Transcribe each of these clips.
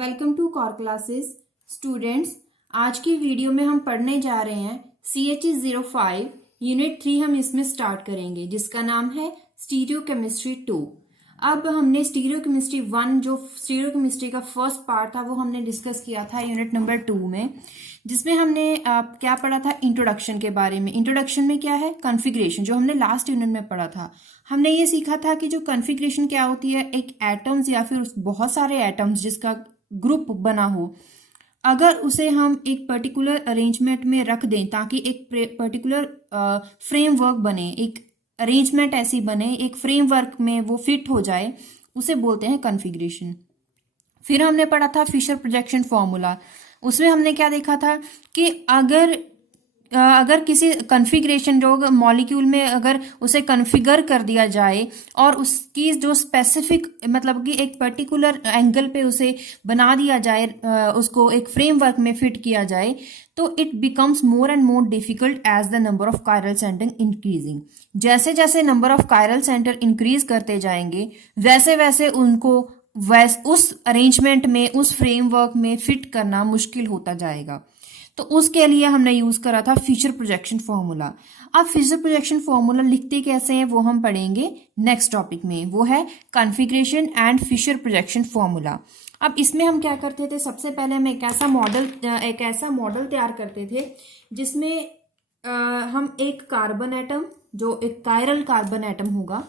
Welcome to core classes students. आज की video में हम पढ़ने जा रहे हैं CHE05 यूनिट 3। हम इसमें स्टार्ट करेंगे जिसका नाम है स्टीरियोकेमिस्ट्री 2। अब हमने स्टीरियोकेमिस्ट्री 1 जो स्टीरियोकेमिस्ट्री का फर्स्ट पार्ट था वो हमने डिस्कस किया था यूनिट नंबर 2 में, जिसमें हमने क्या पढ़ा था, इंट्रोडक्शन के बारे में। इंट्रोडक्शन में क्या है, कॉन्फ़िगरेशन, जो हमने लास्ट यूनिट में पढ़ा था। हमने ये सीखा था कि जो कॉन्फ़िगरेशन क्या होती है, एक एटम्स या फिर बहुत सारे एटम्स जिसका ग्रुप बना हो, अगर उसे हम एक पर्टिकुलर अरेंजमेंट में रख दें ताकि एक पर्टिकुलर फ्रेमवर्क बने, एक अरेंजमेंट ऐसी बने, एक फ्रेमवर्क में वो फिट हो जाए, उसे बोलते हैं कॉन्फ़िगरेशन। फिर हमने पढ़ा था फिशर प्रोजेक्शन फॉर्मूला। उसमें हमने क्या देखा था कि अगर किसी कॉन्फ़िगरेशन जो मॉलिक्यूल में अगर उसे कॉन्फ़िगर कर दिया जाए और उसकी जो स्पेसिफिक मतलब कि एक पर्टिकुलर एंगल पे उसे बना दिया जाए, उसको एक फ्रेमवर्क में फिट किया जाए, तो it becomes more and more difficult as the number of chiral center increasing. जैसे जैसे number of chiral center increase करते जाएंगे वैसे वैसे उनको उस अरेंजमेंट में, उस फ्रेमवर्क में फिट करना मुश्किल होता जाएगा। तो उसके लिए हमने यूज करा था फिशर प्रोजेक्शन फॉर्मूला। अब फिशर प्रोजेक्शन फॉर्मूला लिखते कैसे हैं वो हम पढ़ेंगे नेक्स्ट टॉपिक में, वो है configuration and Fischer projection formula. अब इसमें हम क्या करते थे, सबसे पहले हम एक ऐसा मॉडल तैयार करते थे जिसमें हम एक कार्बन एटम, जो एक कायरल कार्बन एटम होगा,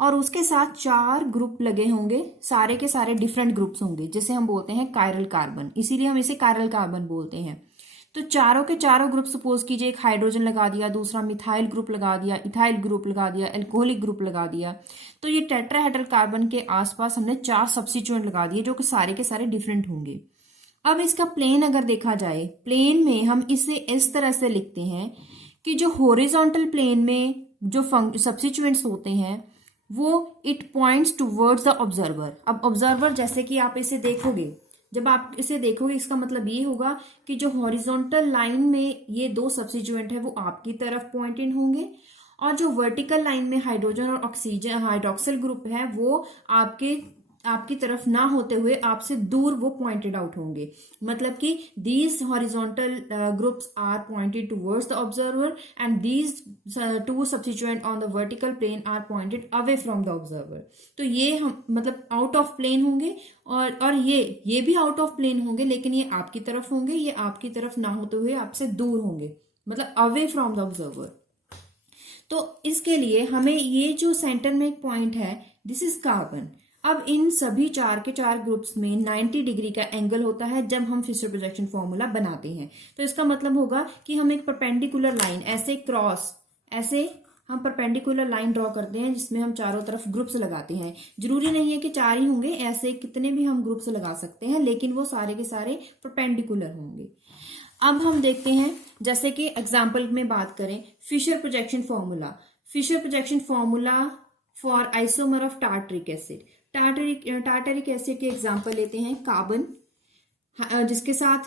और उसके साथ 4 ग्रुप लगे होंगे, सारे के सारे डिफरेंट ग्रुप्स होंगे, जिसे हम बोलते हैं कायरल कार्बन, इसीलिए हम इसे कायरल कार्बन बोलते हैं। तो चारों के चारों ग्रुप, सपोज कीजिए एक हाइड्रोजन लगा दिया, दूसरा मिथाइल ग्रुप लगा दिया, इथाइल ग्रुप लगा दिया, एल्कोहलिक ग्रुप लगा दिया, तो ये टेट्राहेड्रल कार्बन के आसपास हमने 4 सब्स्टिट्यूएंट लगा दिए जो कि सारे के सारे डिफरेंट होंगे। अब इसका प्लेन अगर देखा जाए, प्लेन में हम इसे इस तरह से लिखते हैं कि जो हॉरिजॉन्टल प्लेन में जो सब्स्टिट्यूएंट्स होते हैं वो it points towards the observer. अब ऑब्जर्वर, जैसे कि आप इसे देखोगे, जब आप इसे देखोगे इसका मतलब ये होगा कि जो हॉरिजॉन्टल लाइन में ये 2 सब्स्टिट्यूएंट है वो आपकी तरफ पॉइंटेड होंगे, और जो वर्टिकल लाइन में हाइड्रोजन और ऑक्सीजन हाइड्रोक्सिल ग्रुप है वो आपकी तरफ ना होते हुए आपसे दूर वो पॉइंटेड आउट होंगे। मतलब कि these horizontal groups are pointed towards the observer and these 2 substituent on the vertical plane are pointed away from the observer. तो ये हम मतलब आउट ऑफ प्लेन होंगे, और ये भी आउट ऑफ प्लेन होंगे, लेकिन ये आपकी तरफ होंगे, ये आपकी तरफ ना होते हुए आपसे दूर होंगे, मतलब अवे फ्रॉम द ऑब्जर्वर। तो इसके लिए हमें ये जो सेंटर में एक पॉइंट है, दिस इज कार्बन। अब इन सभी 4 के 4 ग्रुप्स में 90 डिग्री का एंगल होता है जब हम फिशर प्रोजेक्शन फॉर्मूला बनाते हैं। तो इसका मतलब होगा कि हम एक परपेंडिकुलर लाइन ऐसे हम परपेंडिकुलर लाइन ड्रॉ करते हैं जिसमें हम चारों तरफ ग्रुप्स लगाते हैं। जरूरी नहीं है कि 4 ही होंगे, ऐसे कितने भी हम ग्रुप्स लगा सकते हैं, लेकिन वो सारे के सारे परपेंडिकुलर होंगे। अब हम देखते हैं, जैसे कि एग्जाम्पल में बात करें, Fischer projection formula for isomer of tartaric acid. Tartaric acid के एग्जाम्पल लेते हैं, कार्बन जिसके साथ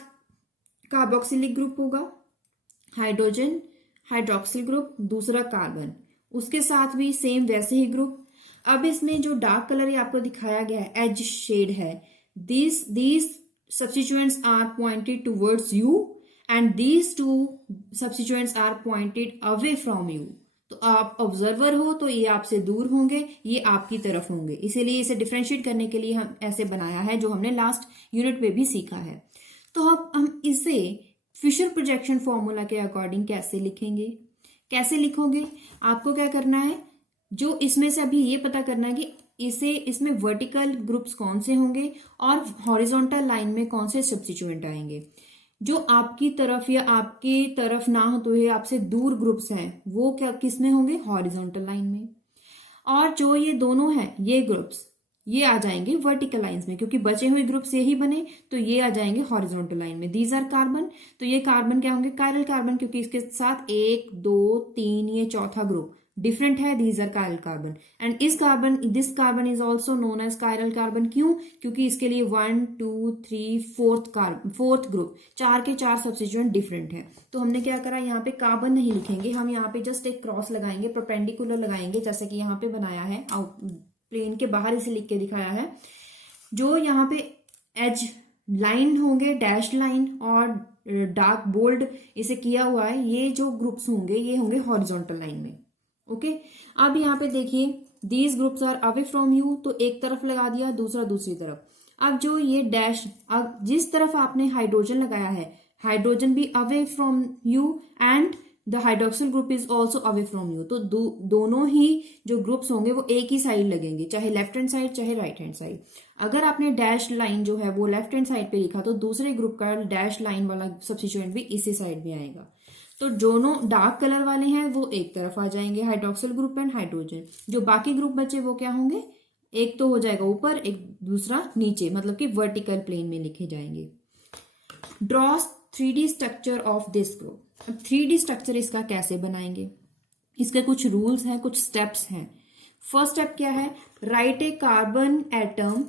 कार्बोक्सिलिक ग्रुप होगा, हाइड्रोजन हाइड्रोक्सिल ग्रुप, दूसरा कार्बन, उसके साथ भी सेम वैसे ही ग्रुप। अब इसमें जो डार्क कलर ये आपको दिखाया गया है, एज शेड है, these substituents are pointed towards you and these 2 substituents are pointed away from you। तो आप ऑब्जर्वर हो तो ये आपसे दूर होंगे, ये आपकी तरफ होंगे, इसीलिए इसे डिफरेंशिएट करने के लिए हम ऐसे बनाया है, जो हमने लास्ट यूनिट में भी सीखा है। तो अब हम इसे फिशर प्रोजेक्शन फॉर्मूला के अकॉर्डिंग कैसे लिखोगे, आपको क्या करना है, जो इसमें से अभी ये पता करना है कि इसमें वर्टिकल ग्रुप्स कौन से होंगे और हॉरिजॉन्टल लाइन में कौन से सब्स्टिट्यूएंट आएंगे। जो आपकी तरफ या आपकी तरफ ना हो तो ये आपसे दूर ग्रुप्स हैं, वो क्या किस में होंगे, हॉरिजॉन्टल लाइन में। और जो ये दोनों हैं, ये ग्रुप्स ये आ जाएंगे वर्टिकल लाइंस में, क्योंकि बचे हुए ग्रुप्स यही बने, तो ये आ जाएंगे हॉरिजॉन्टल लाइन में। दीज आर कार्बन, तो ये कार्बन क्या होंगे, कायरल कार्बन, क्योंकि इसके साथ 1 2 3 ये चौथा ग्रुप डिफरेंट है, these are chiral carbon. And this carbon is also known as chiral carbon. क्यों, क्योंकि इसके लिए 1 2 3 फोर्थ ग्रुप, 4 के 4 सब्स्टिट्यूएंट डिफरेंट है। तो हमने क्या करा, यहाँ पे कार्बन नहीं लिखेंगे, हम यहाँ पे जस्ट एक क्रॉस लगाएंगे, परपेंडिकुलर लगाएंगे, जैसे कि यहाँ पे बनाया है, प्लेन के बाहर इसे लिख के दिखाया है। जो यहाँ पे एज लाइन होंगे, डैश लाइन और डार्क बोल्ड इसे किया हुआ है, ये जो ग्रुप्स होंगे ये होंगे हॉरिजॉन्टल लाइन में। ओके, अब यहाँ पे देखिए these groups are away from you, तो एक तरफ लगा दिया, दूसरा दूसरी तरफ। अब जो ये डैश, अब जिस तरफ आपने हाइड्रोजन लगाया है, हाइड्रोजन भी away from you and the hydroxyl group is also away from you. तो दोनों ही जो ग्रुप्स होंगे वो एक ही साइड लगेंगे, चाहे लेफ्ट हैंड साइड चाहे राइट हैंड साइड। अगर आपने डैश लाइन जो है वो लेफ्ट हैंड साइड पे लिखा तो दूसरे ग्रुप का डैश लाइन वाला सब्स्टिट्यूएंट भी इसी साइड में आएगा। तो दोनों डार्क कलर वाले हैं वो एक तरफ आ जाएंगे, हाइड्रोक्सिल ग्रुप एंड हाइड्रोजन। जो बाकी ग्रुप बचे वो क्या होंगे, एक तो हो जाएगा ऊपर, एक दूसरा नीचे, मतलब कि वर्टिकल प्लेन में लिखे जाएंगे। Draw 3D structure of this group. अब 3D स्ट्रक्चर इसका कैसे बनाएंगे, इसके कुछ रूल्स हैं, कुछ स्टेप्स हैं। फर्स्ट स्टेप क्या है, write a carbon atom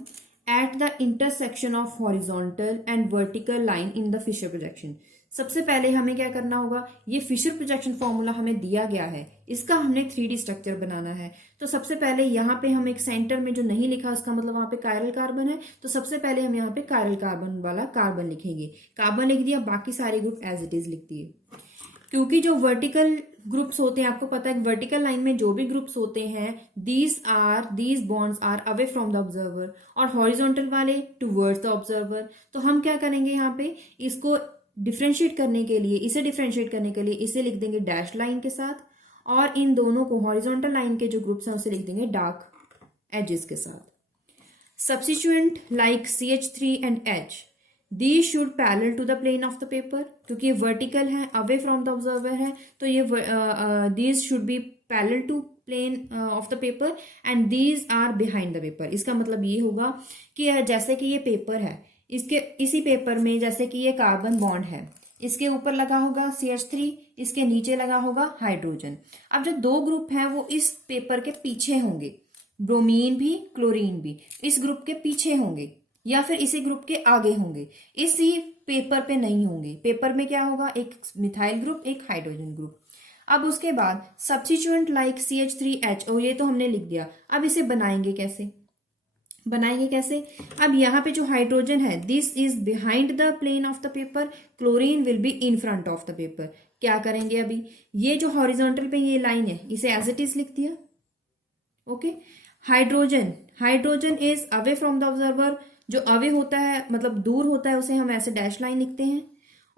at the intersection of horizontal and vertical line in the Fischer projection. सबसे पहले हमें क्या करना होगा, ये फिशर प्रोजेक्शन फॉर्मूला हमें दिया गया है, इसका हमने 3D स्ट्रक्चर बनाना है। तो सबसे पहले यहाँ पे हम एक सेंटर में जो नहीं लिखा उसका मतलब वहां पे कायरल कार्बन है, तो सबसे पहले हम यहाँ पे कायरल कार्बन वाला कार्बन लिखेंगे। कार्बन लिख दिया, बाकी सारे ग्रुप एज इट इज लिख दिए। क्योंकि जो वर्टिकल ग्रुप्स होते हैं, आपको पता है वर्टिकल लाइन में जो भी ग्रुप्स होते हैं, these bonds are away from the observer, और हॉरिजॉन्टल वाले टुवर्ड्स द ऑब्जर्वर। तो हम क्या करेंगे, यहाँ पे इसको डिफ्रेंशिएट करने के लिए, इसे डिफ्रेंशिएट करने के लिए इसे लिख देंगे डैश लाइन के साथ, और इन दोनों को हॉरिजॉन्टल लाइन के जो ग्रुप्स हैं उसे लिख देंगे डार्क एजेस के साथ। Substituent like CH3 and H, these should parallel to the plane of the paper, क्योंकि ये वर्टिकल है, अवे फ्रॉम द ऑब्जर्वर है, तो ये these should be parallel to plane of the paper and these are behind the paper। इसका मतलब ये होगा कि जैसे कि ये पेपर है, इसके इसी पेपर में जैसे कि ये कार्बन बॉन्ड है, इसके ऊपर लगा होगा CH3, इसके नीचे लगा होगा हाइड्रोजन। अब जो दो ग्रुप हैं वो इस पेपर के पीछे होंगे, ब्रोमीन भी क्लोरीन भी इस ग्रुप के पीछे होंगे, या फिर इसी ग्रुप के आगे होंगे, इसी पेपर पे नहीं होंगे। पेपर में क्या होगा, एक मिथाइल ग्रुप एक हाइड्रोजन ग्रुप। अब उसके बाद सब्स्टिट्यूएंट लाइक CH3H, और ये तो हमने लिख दिया। अब इसे बनाएंगे कैसे, अब यहाँ पे जो हाइड्रोजन है, this is behind the plane of the paper, chlorine will be in front of the paper. क्या करेंगे, अभी ये जो हॉरिजॉन्टल पे ये लाइन है इसे एज इट इज लिख दिया। Okay, hydrogen is away from the observer, जो अवे होता है मतलब दूर होता है उसे हम ऐसे डैश लाइन लिखते हैं,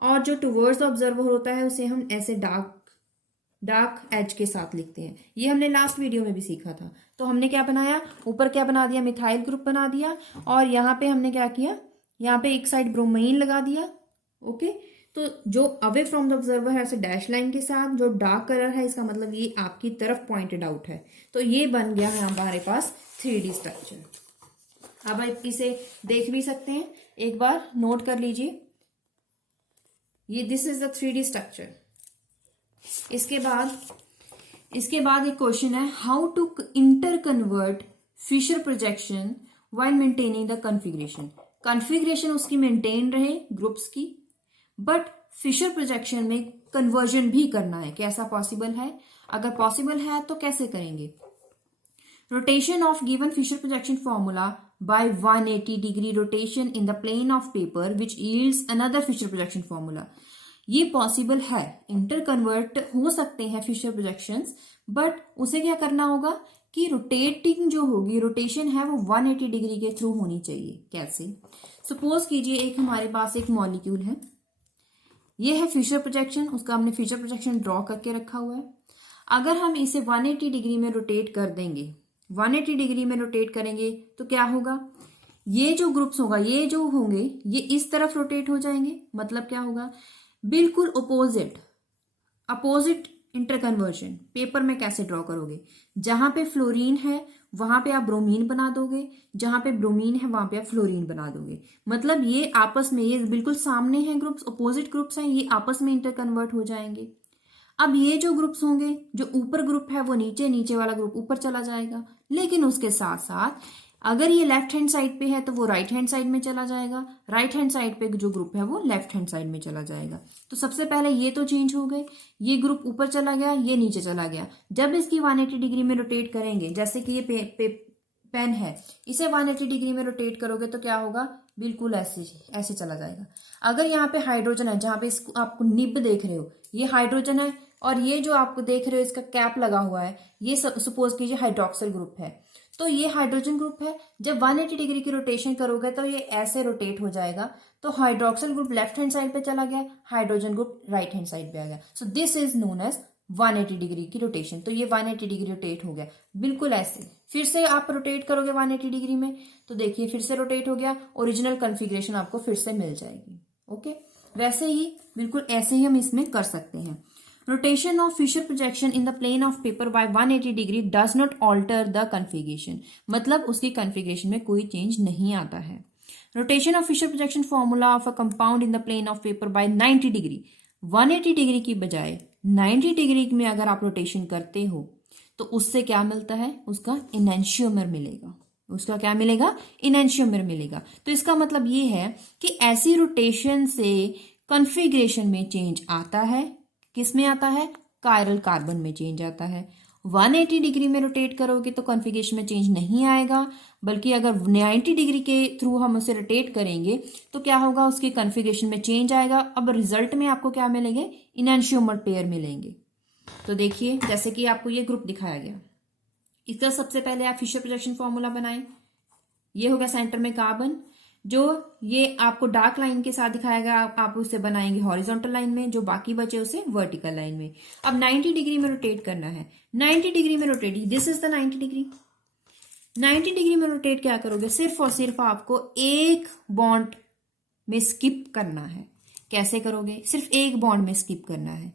और जो टुवर्ड्स ऑब्जर्वर होता है उसे हम ऐसे डार्क एज के साथ लिखते हैं। ये हमने लास्ट वीडियो में भी सीखा था। तो हमने क्या बनाया, ऊपर क्या बना दिया, मिथाइल ग्रुप बना दिया, और यहाँ पे हमने क्या किया, यहाँ पे एक साइड ब्रोमीन लगा दिया। ओके, तो जो अवे फ्रॉम द ऑब्जर्वर है ऐसे डैश लाइन के साथ, जो डार्क कलर है इसका मतलब ये आपकी तरफ पॉइंटेड आउट है। तो ये बन गया है हमारे पास 3D स्ट्रक्चर। अब आप इसे देख भी सकते हैं, एक बार नोट कर लीजिए, ये this is the 3D structure. इसके बाद एक क्वेश्चन है, how to interconvert Fischer projection while maintaining the configuration उसकी मेंटेन रहे ग्रुप्स की, बट फिशर प्रोजेक्शन में कन्वर्जन भी करना है। कैसा पॉसिबल है, अगर पॉसिबल है तो कैसे करेंगे। Rotation of given Fischer projection formula by 180 degree rotation in the plane of paper which yields another Fisher projection formula. ये पॉसिबल है, इंटर कन्वर्ट हो सकते हैं फिशर प्रोजेक्शंस, बट उसे क्या करना होगा कि रोटेटिंग जो होगी, रोटेशन है वो 180 डिग्री के थ्रू होनी चाहिए। कैसे, सपोज कीजिए एक हमारे पास एक मॉलिक्यूल है, ये है फिशर प्रोजेक्शन, उसका हमने फिशर प्रोजेक्शन ड्रॉ करके रखा हुआ है। अगर हम इसे 180 डिग्री में रोटेट कर देंगे, 180 डिग्री में रोटेट करेंगे तो क्या होगा, ये जो ग्रुप्स होगा, ये जो होंगे ये इस तरफ रोटेट हो जाएंगे। मतलब क्या होगा, बिल्कुल अपोजिट इंटर कन्वर्जन। पेपर में कैसे ड्रॉ करोगे, जहां पे फ्लोरीन है वहां पे आप ब्रोमीन बना दोगे, जहां पे ब्रोमीन है वहां पे आप फ्लोरीन बना दोगे। मतलब ये आपस में, ये बिल्कुल सामने हैं ग्रुप्स, अपोजिट ग्रुप्स हैं, ये आपस में इंटर कन्वर्ट हो जाएंगे। अब ये जो ग्रुप्स होंगे, जो ऊपर ग्रुप है वो नीचे वाला ग्रुप ऊपर चला जाएगा, लेकिन उसके साथ साथ अगर ये लेफ्ट हैंड साइड पे है तो वो राइट हैंड साइड में चला जाएगा, राइट हैंड साइड पे जो ग्रुप है वो लेफ्ट हैंड साइड में चला जाएगा। तो सबसे पहले ये तो चेंज हो गए, ये ग्रुप ऊपर चला गया, ये नीचे चला गया। जब इसकी 180 डिग्री में रोटेट करेंगे, जैसे कि ये पेन है, इसे 180 डिग्री में रोटेट करोगे तो क्या होगा, बिल्कुल ऐसे ऐसे चला जाएगा। अगर यहाँ पे हाइड्रोजन है, जहाँ पे इसको आपको निब देख रहे हो, ये हाइड्रोजन है, और ये जो आपको देख रहे हो इसका कैप लगा हुआ है, ये सपोज कीजिए हाइड्रोक्सिल ग्रुप है, तो ये हाइड्रोजन ग्रुप है। जब 180 डिग्री की रोटेशन करोगे तो ये ऐसे रोटेट हो जाएगा, तो hydroxyl group left hand side पे चला गया, hydrogen group right hand side पे आ गया। So this is known as 180 degree की रोटेशन। तो ये 180 डिग्री रोटेट हो गया, बिल्कुल ऐसे। फिर से आप रोटेट करोगे 180 डिग्री में, तो देखिए फिर से रोटेट हो गया, ओरिजिनल कॉन्फ़िगरेशन आपको फिर से मिल जाएगी। ओके, वैसे ही बिल्कुल ऐसे ही हम इसमें कर सकते हैं। Rotation of Fisher projection in the plane of paper by 180 degree does not alter the configuration, मतलब उसकी कॉन्फ़िगरेशन में कोई चेंज नहीं आता है। Rotation of Fisher projection formula of a compound in the plane of paper by 90 degree, 180 degree की बजाय 90 degree में अगर आप रोटेशन करते हो तो उससे क्या मिलता है, उसका इनैंशियोमर मिलेगा। उसका क्या मिलेगा, इनैंशियोमर मिलेगा। तो इसका मतलब ये है कि ऐसी रोटेशन से कॉन्फ़िगरेशन में चेंज आता है। किस में आता है, कायरल कार्बन में चेंज आता है। 180 डिग्री में रोटेट करोगे तो कॉन्फ़िगरेशन में चेंज नहीं आएगा, बल्कि अगर 90 डिग्री के थ्रू हम उसे रोटेट करेंगे तो क्या होगा, उसकी कॉन्फ़िगरेशन में चेंज आएगा। अब रिजल्ट में आपको क्या मिलेंगे, इनैंशियोमर पेयर मिलेंगे। तो देखिए जैसे कि आपको ये ग्रुप दिखाया गया, इसका सबसे पहले आप फिशर प्रोजेक्शन फॉर्मूला बनाएं। ये होगा सेंटर में कार्बन, जो ये आपको डार्क लाइन के साथ दिखाया गया, आप उसे बनाएंगे हॉरिजॉन्टल लाइन में, जो बाकी बचे उसे वर्टिकल लाइन में। अब 90 डिग्री में रोटेट करना है, 90 डिग्री में rotate, this is the 90 degree. 90 degree में रोटेट क्या करोगे, सिर्फ और सिर्फ आपको एक बॉन्ड में स्किप करना है। कैसे करोगे, सिर्फ एक बॉन्ड में स्किप करना है।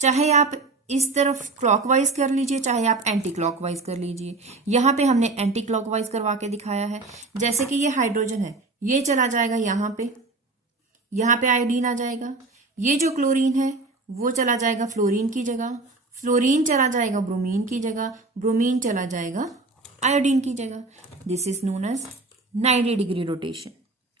चाहे आप इस तरफ क्लॉकवाइज कर लीजिए, चाहे आप एंटी क्लॉकवाइज कर लीजिए। यहां पे हमने एंटी क्लॉकवाइज करवा के दिखाया है। जैसे कि ये हाइड्रोजन है, ये चला जाएगा यहाँ पे आयोडीन आ जाएगा। ये जो क्लोरीन है वो चला जाएगा फ्लोरीन की जगह, फ्लोरीन चला जाएगा ब्रोमीन की जगह, ब्रोमीन चला जाएगा आयोडीन की जगह। This is known as 90 degree rotation.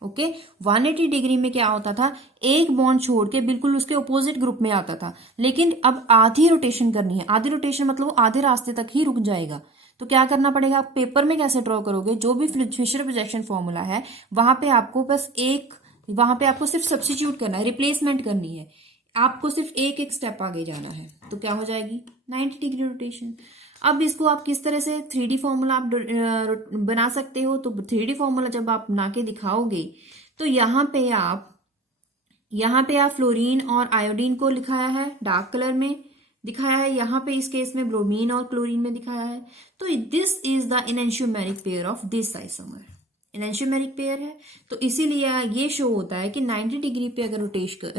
Okay, 180 degree में क्या होता था, एक बॉन्ड छोड़ के बिल्कुल उसके ऑपोजिट ग्रुप में आता था, लेकिन अब आधी रोटेशन करनी है। आधी रोटेशन मतलब वो आधे रास्ते तक ही रुक जाएगा। तो क्या करना पड़ेगा, आप पेपर में कैसे ड्रॉ करोगे, जो भी फिशर प्रोजेक्शन फॉर्मूला है वहां पे आपको बस वहां पे आपको सिर्फ सब्स्टिट्यूट करना है, रिप्लेसमेंट करनी है। आपको सिर्फ एक एक स्टेप आगे जाना है, तो क्या हो जाएगी 90 डिग्री रोटेशन। अब इसको आप किस तरह से 3D फॉर्मूला आप बना सकते हो, तो 3D फॉर्मूला जब आप बना के दिखाओगे तो यहाँ पे आप फ्लोरीन और आयोडीन को लिखाया है, डार्क कलर में दिखाया है, यहाँ पे इस केस में ब्रोमीन और क्लोरीन में दिखाया है। तो this is the enantiomeric pair of this isomer, enantiomeric pair है। तो इसीलिए ये शो होता है कि 90 डिग्री पे अगर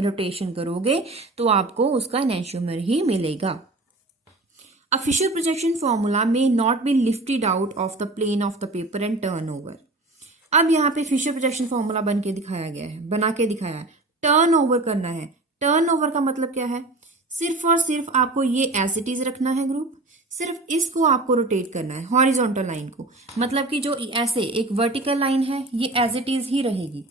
रोटेशन करोगे तो आपको उसका इनैंशियोमर ही मिलेगा। A Fisher projection formula may not be lifted out of the plane of the paper and turn over. अब यहाँ पे फिशर प्रोजेक्शन फॉर्मूला बना के दिखाया है, टर्न ओवर करना है। टर्न ओवर का मतलब क्या है, सिर्फ और सिर्फ आपको ये एज इट इज रखना है ग्रुप, सिर्फ इसको आपको रोटेट करना है हॉरिजॉन्टल लाइन को। मतलब कि जो ऐसे एक वर्टिकल लाइन है ये एज इट इज ही रहेगी,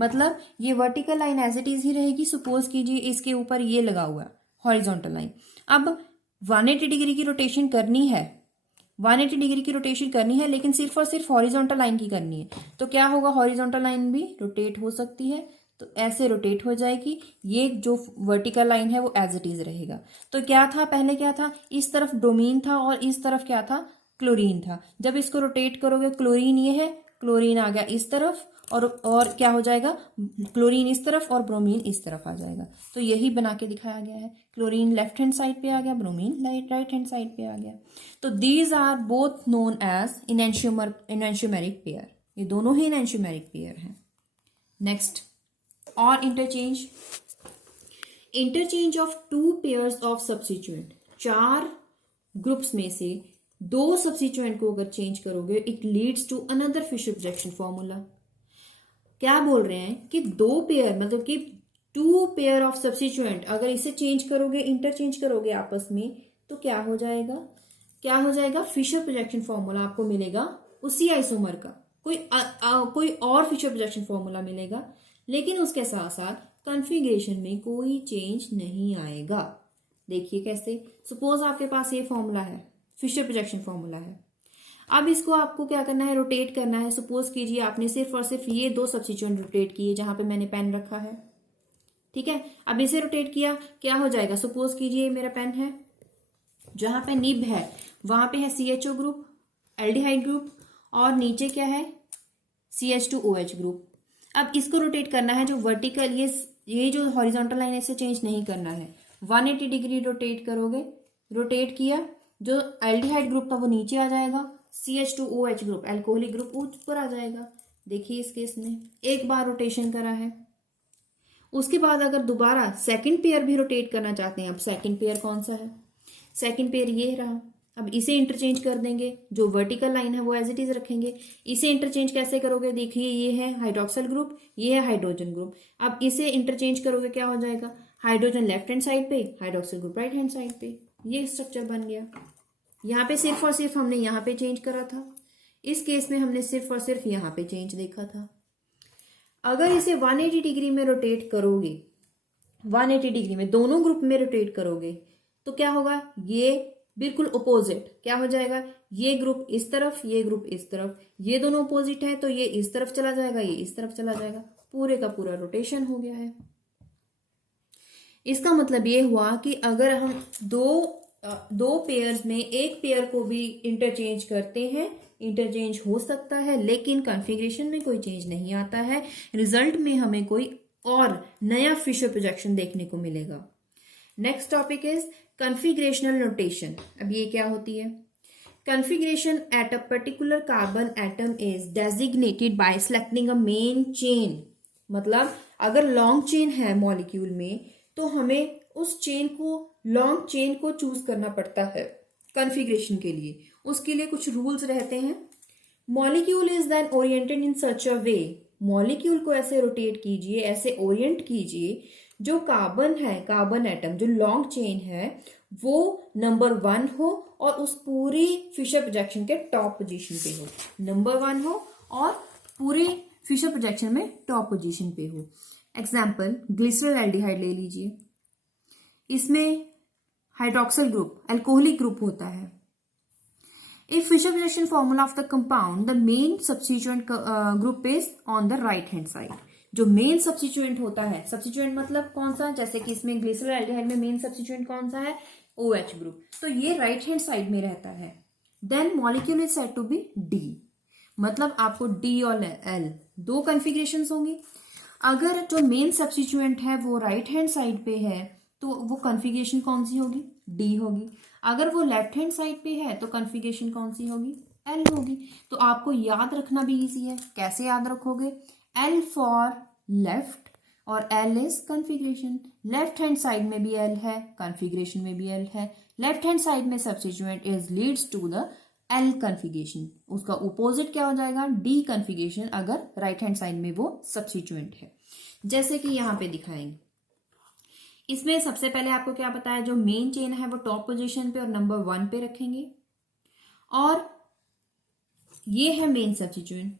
मतलब ये vertical line as it is ही रहेगी। सपोज कीजिए इसके ऊपर ये लगा हुआ है हॉरिजॉन्टल लाइन। अब 180 डिग्री की रोटेशन करनी है, 180 डिग्री की रोटेशन करनी है, लेकिन सिर्फ और सिर्फ हॉरिजॉन्टल लाइन की करनी है। तो क्या होगा, हॉरिजॉन्टल लाइन भी रोटेट हो सकती है, तो ऐसे रोटेट हो जाएगी। ये जो वर्टिकल लाइन है वो एज इट इज रहेगा। तो क्या था, पहले क्या था, इस तरफ ब्रोमीन था और इस तरफ क्या था, क्लोरीन था। जब इसको रोटेट करोगे, क्लोरीन ये है, क्लोरीन आ गया इस तरफ, और क्या हो जाएगा, क्लोरीन इस तरफ और ब्रोमीन इस तरफ आ जाएगा। तो यही बना के दिखाया गया है, क्लोरीन लेफ्ट हैंड साइड पे आ गया, ब्रोमीन राइट हैंड साइड पे आ गया। तो these are both known as enantiomeric pair, ये दोनों ही इनैंशियोमेरिक पेयर हैं। नेक्स्ट, और interchange of 2 pairs of substituent. 4 groups में से 2 सब्स्टिट्यूएंट को अगर चेंज करोगे, it leads to another Fisher projection formula. क्या बोल रहे हैं कि 2 पेयर मतलब कि 2 पेयर ऑफ सब्स्टिट्यूएंट अगर इसे चेंज करोगे, इंटरचेंज करोगे आपस में, तो क्या हो जाएगा, फिशर प्रोजेक्शन फॉर्मूला आपको मिलेगा उसी आइसोमर का, कोई और फिशर प्रोजेक्शन फॉर्मूला मिलेगा, लेकिन उसके साथ साथ कॉन्फ़िगरेशन में कोई चेंज नहीं आएगा। देखिए कैसे, सपोज आपके पास ये फॉर्मूला है, फिशर प्रोजेक्शन फॉर्मूला है। अब इसको आपको क्या करना है, रोटेट करना है। सपोज कीजिए आपने सिर्फ और सिर्फ ये 2 सब्स्टिट्यूएंट रोटेट किए जहां पे मैंने पेन रखा है, ठीक है। अब इसे रोटेट किया, क्या हो जाएगा, सपोज कीजिए मेरा पेन है, जहां पे निब है वहां पे है CHO ग्रुप, एल्डिहाइड ग्रुप, और नीचे क्या है, CH2OH ग्रुप। अब इसको रोटेट करना है, जो वर्टिकल ये जो हॉरिजॉन्टल लाइन है इसे चेंज नहीं करना है। 180 डिग्री रोटेट करोगे, रोटेट किया, जो एल्डिहाइड ग्रुप था वो नीचे आ जाएगा, CH2OH ग्रुप एल्कोहलिक ग्रुप ऊपर आ जाएगा। देखिए इस केस में एक बार रोटेशन करा है। उसके बाद अगर दोबारा सेकंड पेयर भी रोटेट करना चाहते हैं, अब सेकंड पेयर कौन सा है, सेकंड पेयर ये रहा। अब इसे इंटरचेंज कर देंगे, जो वर्टिकल लाइन है वो एज इट इज रखेंगे। इसे इंटरचेंज कैसे करोगे, देखिए ये है हाइड्रोक्सिल ग्रुप, ये है हाइड्रोजन ग्रुप। अब इसे इंटरचेंज करोगे, क्या हो जाएगा, हाइड्रोजन लेफ्ट हैंड साइड पे, hydroxyl group right hand side पे। ये स्ट्रक्चर बन गया। यहाँ पे सिर्फ और सिर्फ हमने यहाँ पे चेंज करा था, इस केस में हमने सिर्फ और सिर्फ यहाँ पे चेंज देखा था। अगर इसे 180 डिग्री में रोटेट करोगे, 180 डिग्री में दोनों ग्रुप में रोटेट करोगे तो क्या होगा, ये बिल्कुल अपोजिट क्या हो जाएगा, ये ग्रुप इस तरफ, ये ग्रुप इस तरफ, ये दोनों अपोजिट है तो ये इस तरफ चला जाएगा, ये इस तरफ चला जाएगा, पूरे का पूरा रोटेशन हो गया है। इसका मतलब ये हुआ कि अगर हम दो पेयर्स में एक पेयर को भी इंटरचेंज करते हैं, इंटरचेंज हो सकता है, लेकिन कॉन्फ़िगरेशन में कोई चेंज नहीं आता है, रिजल्ट में हमें कोई और नया फिशर प्रोजेक्शन देखने को मिलेगा। Next topic is configurational notation. अब ये क्या होती है, configuration at a particular carbon atom is designated by selecting a main chain. मतलब अगर लॉन्ग चेन है मॉलिक्यूल में तो हमें उस चेन को, लॉन्ग चेन को चूज करना पड़ता है कॉन्फ़िगरेशन के लिए। उसके लिए कुछ रूल्स रहते हैं। Molecule is then oriented in such a way, molecule को ऐसे रोटेट कीजिए, ऐसे ओरिएंट कीजिए, जो कार्बन है, कार्बन एटम जो लॉन्ग चेन है वो नंबर 1 हो और उस पूरी फिशर प्रोजेक्शन के टॉप पोजीशन पे हो, नंबर 1 हो और पूरे फिशर प्रोजेक्शन में टॉप पोजीशन पे हो। एग्जाम्पल ग्लिसरॉल एल्डिहाइड ले लीजिए, इसमें हाइड्रोक्सिल ग्रुप एल्कोहलिक ग्रुप होता है। If Fisher reaction formula of the compound, the main substituent group is on the right hand side. जो मेन सब्स्टिट्यूएंट होता है, सब्स्टिट्यूएंट मतलब कौन सा, जैसे कि इसमें ग्लिसरॉल एल्डिहाइड में मेन सब्स्टिट्यूएंट कौन सा है, OH ग्रुप, तो ये राइट हैंड साइड में रहता है। Then molecule is said to be D, मतलब आपको D और L दो कॉन्फ़िगरेशंस होंगी। अगर जो मेन सब्स्टिट्यूएंट है वो राइट हैंड साइड पे है तो वो कॉन्फ़िगरेशन कौन सी होगी, D होगी। अगर वो लेफ्ट हैंड साइड पे है तो कॉन्फ़िगरेशन कौन सी होगी, L होगी। तो आपको याद रखना भी इजी है, कैसे याद रखोगे, L फॉर लेफ्ट और L is configuration. Left hand side में भी L है, कॉन्फ़िगरेशन में भी L है। लेफ्ट हैंड साइड में substituent is leads to the L configuration, उसका अपोजिट क्या हो जाएगा, D कॉन्फ़िगरेशन, अगर राइट हैंड साइड में वो सब्स्टिट्यूएंट है। जैसे कि यहाँ पे दिखाएंगे, इसमें सबसे पहले आपको क्या बताया, जो मेन चेन है वो टॉप पोजीशन पे और नंबर 1 पे रखेंगे, और ये है main substituent,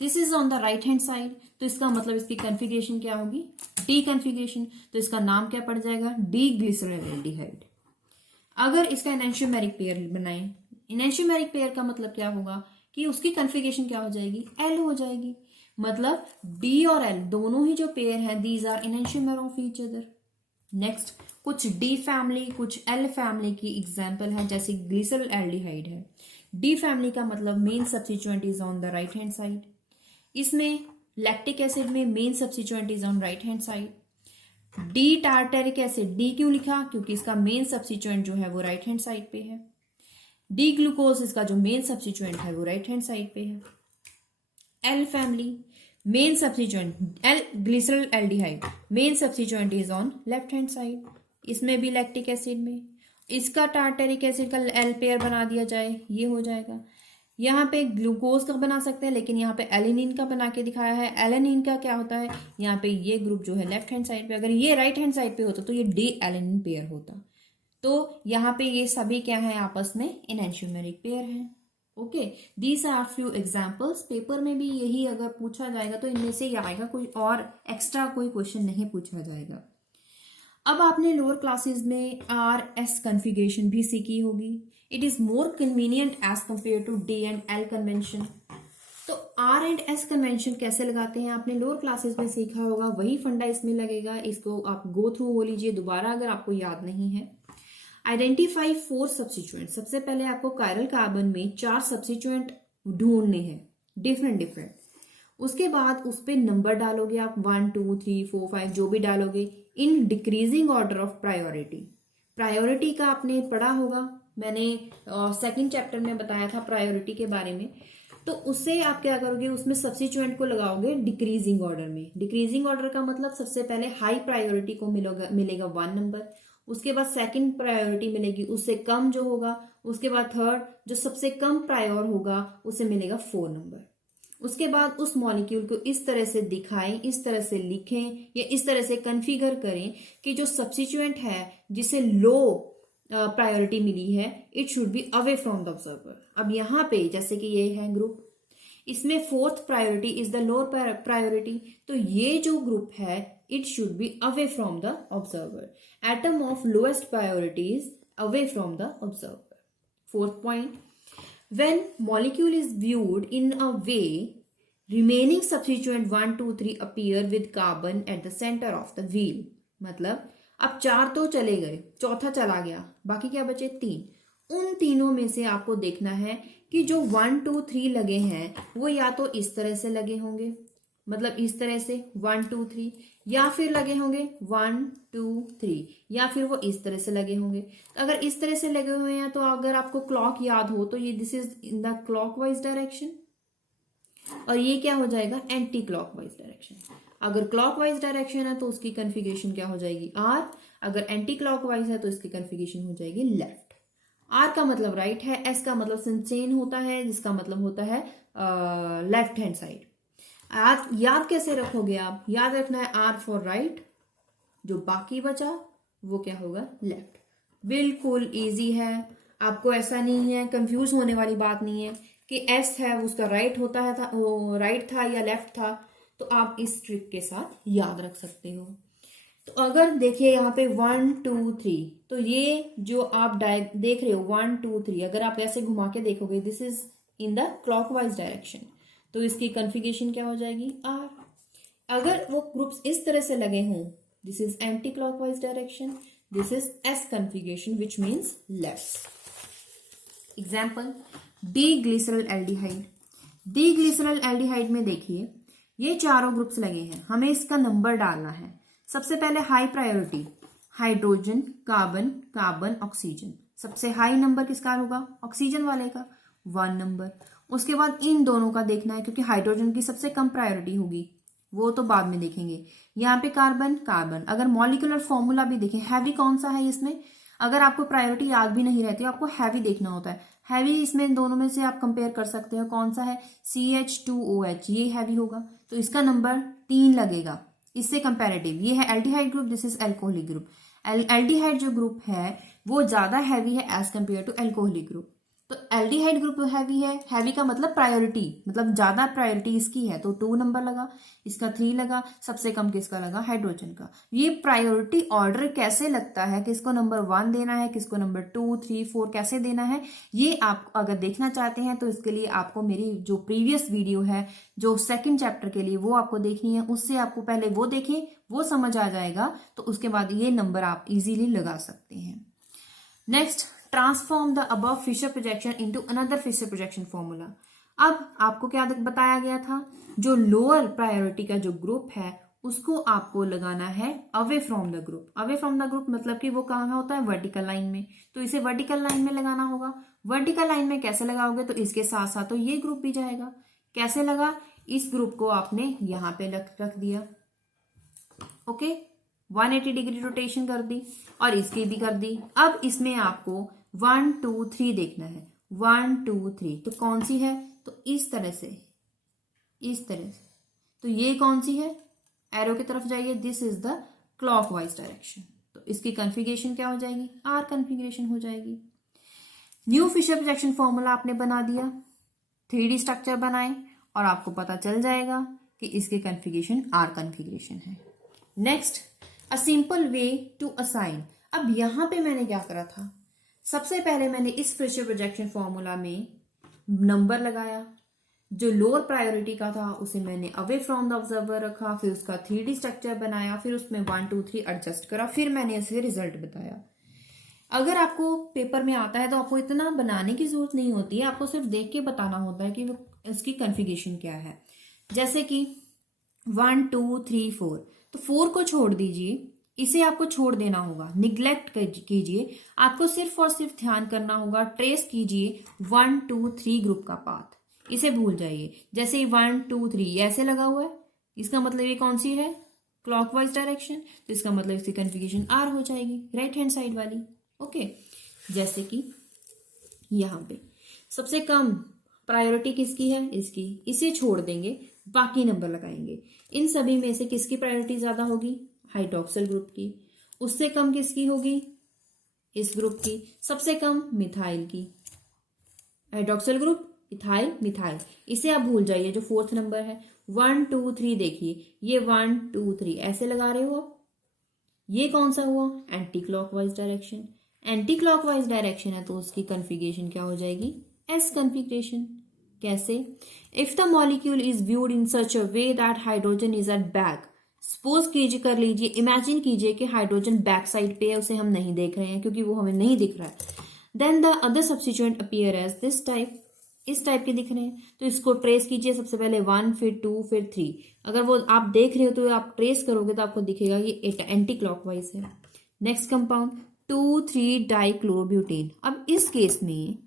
this is on the right hand side, तो इसका मतलब इसकी कॉन्फ़िगरेशन क्या होगी, डी कॉन्फ़िगरेशन, तो इसका नाम क्या पड़ जाएगा, डी ग्लिसरॉल एल्डिहाइड। अगर इसका एनेंशियोमेरिक पेयर बनाएं, एनेंशियोमेरिक पेयर का मतलब क्या होगा कि उसकी कॉन्फ़िगरेशन क्या हो जाएगी, एल हो जाएगी। मतलब डी और एल दोनों ही जो पेयर है, these are enantiomer of each other. Next, कुछ डी फैमिली कुछ एल फैमिली की एग्जाम्पल है, जैसे ग्लिसरॉल एल्डिहाइड है। डी फैमिली का मतलब main substituent is on the right hand side, इसमें लैक्टिक एसिड में main substituent is on right hand side. D tartaric acid, D क्यों लिखा, क्योंकि इसका मेन सब्स्टिट्यूएंट जो है वो राइट हैंड साइड पे है। डी ग्लूकोज, इसका जो मेन सब्स्टिट्यूएंट है वो राइट हैंड साइड पे है। L family, main substituent L glycerol aldehyde, main substituent is on left hand side, इसमें भी लैक्टिक एसिड में इसका टार्टेरिक एसिड का एल पेयर बना दिया जाए, ये हो जाएगा। यहाँ पे ग्लूकोज का बना सकते हैं, लेकिन यहाँ पे एलेनिन का बना के दिखाया है। एलेनिन का क्या होता है, यहाँ पे ये ग्रुप जो है लेफ्ट हैंड साइड पे, अगर ये राइट हैंड साइड पे होता तो ये डी एलेनिन पेयर होता। तो यहाँ पे ये सभी क्या है, आपस में एनेंशियोमेरिक पेयर है। Okay, these are few examples. Paper में भी यही अगर पूछा जाएगा तो इनमें से ही आएगा, कोई और एक्स्ट्रा कोई क्वेश्चन नहीं पूछा जाएगा। अब आपने लोअर क्लासेस में RS कन्फिगरेशन भी सीखी होगी. It is more convenient as compare to D and L convention. तो R एंड S कन्वेंशन कैसे लगाते हैं आपने लोअर क्लासेस में सीखा होगा, वही फंडा इसमें लगेगा. इसको आप गो थ्रू हो लीजिए दोबारा अगर आपको याद नहीं है. Identify 4 substituent. सबसे पहले आपको कायरल कार्बन में 4 सब्स्टिट्यूएंट ढूंढने हैं, डिफरेंट. उसके बाद उस पर नंबर डालोगे आप, 1 2 3 4 5 जो भी डालोगे, in decreasing order of priority. Priority का आपने पढ़ा होगा, मैंने सेकंड चैप्टर में बताया था प्रायोरिटी के बारे में. तो उससे आप क्या करोगे, उसमें सब्स्टिट्यूएंट को लगाओगे डिक्रीजिंग ऑर्डर में. डिक्रीजिंग ऑर्डर का मतलब सबसे पहले हाई प्रायोरिटी को मिलेगा 1 नंबर, उसके बाद सेकंड प्रायोरिटी मिलेगी उससे कम जो होगा, उसके बाद थर्ड जो सबसे कम प्रायोर होगा उसे मिलेगा 4 नंबर. उसके बाद उस मॉलिक्यूल को इस तरह से दिखाएं, इस तरह से लिखें या इस तरह से कन्फिगर करें कि जो सब्स्टिट्यूएंट है जिसे लो प्रायोरिटी मिली है, it should be away from the observer. अब यहाँ पे जैसे कि ये है ग्रुप, इसमें 4th priority is the lower priority, तो ये जो ग्रुप है it should be away from the observer. Atom of lowest priority is away from the observer. 4th point, when molecule is viewed in a way, remaining substituent 1 2 3 appear with carbon at the center of the wheel. मतलब अब 4 तो चले गए, चौथा चला गया, बाकी क्या बचे 3. उन तीनों में से आपको देखना है कि जो 1 2 3 लगे हैं वो या तो इस तरह से लगे होंगे, मतलब इस तरह से 1 2 3, या फिर लगे होंगे 1 2 3, या फिर वो इस तरह से लगे होंगे. अगर इस तरह से लगे हुए हैं तो अगर आपको क्लॉक याद हो तो ये this is in the clockwise direction, और ये क्या हो जाएगा एंटी क्लॉकवाइज डायरेक्शन. अगर क्लॉकवाइज डायरेक्शन है तो उसकी कन्फिगरेशन क्या हो जाएगी R. अगर एंटी क्लॉकवाइज है तो इसकी कन्फिगरेशन हो जाएगी लेफ्ट. R का मतलब राइट है, S का मतलब सिंचेन होता है जिसका मतलब होता है लेफ्ट हैंड साइड. याद कैसे रखोगे आप, याद रखना है R फॉर राइट, जो बाकी बचा वो क्या होगा लेफ्ट. बिल्कुल इजी है, आपको ऐसा नहीं है, कंफ्यूज होने वाली बात नहीं है कि S है उसका राइट होता है राइट था या लेफ्ट था, तो आप इस ट्रिक के साथ याद रख सकते हो. तो अगर देखिए यहाँ पे 1 2 3, तो ये जो आप देख रहे हो 1 2 3, अगर आप ऐसे घुमा के देखोगे this is in the clockwise direction, तो इसकी कन्फिगरेशन क्या हो जाएगी R. अगर वो ग्रुप्स इस तरह से लगे हों, this is anti clockwise direction, this is S configuration which means left. Example, D glycerol aldehyde. D glycerol aldehyde में देखिए ये चारों ग्रुप्स लगे हैं, हमें इसका नंबर डालना है. सबसे पहले high priority, hydrogen carbon carbon oxygen. सबसे हाई नंबर किसका होगा, ऑक्सीजन वाले का, 1 नंबर. उसके बाद इन दोनों का देखना है क्योंकि हाइड्रोजन की सबसे कम प्रायोरिटी होगी, वो तो बाद में देखेंगे. यहाँ पे कार्बन कार्बन. अगर मॉलिक्यूलर फॉर्मूला भी देखें, हैवी कौन सा है इसमें, अगर आपको प्रायोरिटी याद भी नहीं रहती आपको हैवी देखना होता है. हैवी इसमें दोनों में से आप कंपेयर कर सकते हो कौन सा है, CH2OH, ये हैवी होगा तो इसका नंबर 3 लगेगा. इससे कंपैरेटिव ये है aldehyde group, this is alcoholic group. Aldehyde जो ग्रुप है वो ज्यादा हैवी है as compare to alcoholic group. तो एल्डिहाइड ग्रुप हैवी है, हैवी का मतलब प्रायोरिटी, मतलब ज्यादा प्रायोरिटी इसकी है तो 2 नंबर लगा, इसका 3 लगा, सबसे कम किसका लगा, हाइड्रोजन का. ये प्रायोरिटी ऑर्डर कैसे लगता है, किसको नंबर 1 देना है, किसको नंबर 2 3 4 कैसे देना है, ये आप अगर देखना चाहते हैं तो इसके लिए आपको मेरी जो प्रीवियस वीडियो है जो सेकंड चैप्टर के लिए वो आपको देखनी है. उससे आपको पहले वो देखें, वो समझ आ जाएगा, तो उसके बाद ये नंबर आप इजीली लगा सकते हैं. Next, transform the above Fisher projection into another Fisher projection formula. अब आपको क्या बताया गया था, जो लोअर प्रायोरिटी का जो ग्रुप है उसको आपको लगाना है away from the group. Away from the group मतलब कि वो कहाँ होता है, वर्टिकल लाइन में, तो इसे वर्टिकल लाइन में लगाना होगा. वर्टिकल लाइन में कैसे लगाओगे, तो इसके साथ साथ तो ये ग्रुप भी जाएगा. कैसे लगा, इस ग्रुप को आपने यहाँ पे रख दिया, ओके, 180 डिग्री रोटेशन कर दी और इसकी भी कर दी. अब इसमें आपको 1 2 3 देखना है, 1 2 3, तो कौन सी है, तो इस तरह से, इस तरह से. तो ये कौन सी है, एरो की तरफ जाइए, this is the clockwise direction. तो इसकी कन्फिगरेशन क्या हो जाएगी, R कन्फिगरेशन हो जाएगी. न्यू फिशर प्रोजेक्शन फॉर्मूला आपने बना दिया, 3D स्ट्रक्चर बनाए और आपको पता चल जाएगा कि इसके कन्फिगरेशन R कन्फिगरेशन है. Next, a simple way to assign. अब यहां पे मैंने क्या करा था, सबसे पहले मैंने इस प्रेशर प्रोजेक्शन फॉर्मूला में नंबर लगाया, जो लोअर प्रायोरिटी का था उसे मैंने अवे फ्रॉम द ऑब्जर्वर रखा, फिर उसका 3D स्ट्रक्चर बनाया, फिर उसमें 1 2 3 एडजस्ट करा, फिर मैंने इसे रिजल्ट बताया। अगर आपको पेपर में आता है तो आपको इतना बनाने की जरूरत नहीं होती है, आपको सिर्फ देख के बताना होता है कि वो इसकी कन्फिगरेशन क्या है। जैसे कि 1 2 3 4, तो 4 को छोड़ दीजिए, इसे आपको छोड़ देना होगा, निग्लेक्ट कीजिए। आपको सिर्फ और सिर्फ ध्यान करना होगा, ट्रेस कीजिए 1 2 3 ग्रुप का पाथ, इसे भूल जाइए। जैसे 1 2 3 ऐसे लगा हुआ है, इसका मतलब ये कौन सी है, क्लॉकवाइज डायरेक्शन, तो इसका मतलब इसकी कन्फिगरेशन आर हो जाएगी, राइट हैंड साइड वाली। ओके, जैसे कि यहाँ पे सबसे कम प्रायोरिटी किसकी है, इसकी, इसे छोड़ देंगे, बाकी नंबर लगाएंगे। इन सभी में से किसकी प्रायोरिटी ज्यादा होगी, हाइड्रोक्सिल ग्रुप की। उससे कम किसकी होगी, इस ग्रुप की। सबसे कम मिथाइल की, हाइड्रोक्सिल ग्रुप, इथाइल, मिथाइल, इसे आप भूल जाइए। जो 4th नंबर है 1 2 3, देखिए ये 1 2 3 ऐसे लगा रहे हो आप, ये कौन सा हुआ, anti clockwise direction. Anti clockwise direction है तो उसकी कन्फिगरेशन क्या हो जाएगी, एस कन्फिगरेशन। कैसे, if the molecule is viewed in such a way that hydrogen is at back, suppose कीजिए, कर लीजिए, इमेजिन कीजिए कि हाइड्रोजन बैक साइड पे है, उसे हम नहीं देख रहे हैं क्योंकि वो हमें नहीं दिख रहा है। Then the other substituent appear as this type, इस टाइप के दिख रहे हैं, तो इसको ट्रेस कीजिए। सबसे पहले 1, फिर 2, फिर 3। अगर वो आप देख रहे हो तो आप ट्रेस करोगे तो आपको दिखेगा ये एंटी क्लॉकवाइज है। Next compound 2 3 dichlorobutane. अब इस केस में